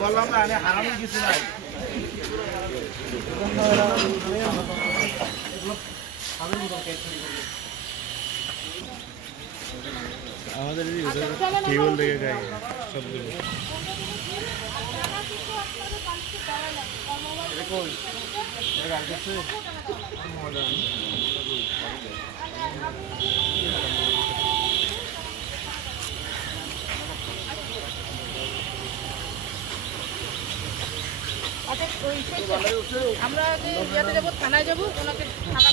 বললাম না হারানোর কিছু নাই আমাদের টিউবওয়েল থেকে গায়ে সবগুলো। আমরা ইয়েতে যাব থানায় যাব ওনাকে থানাতে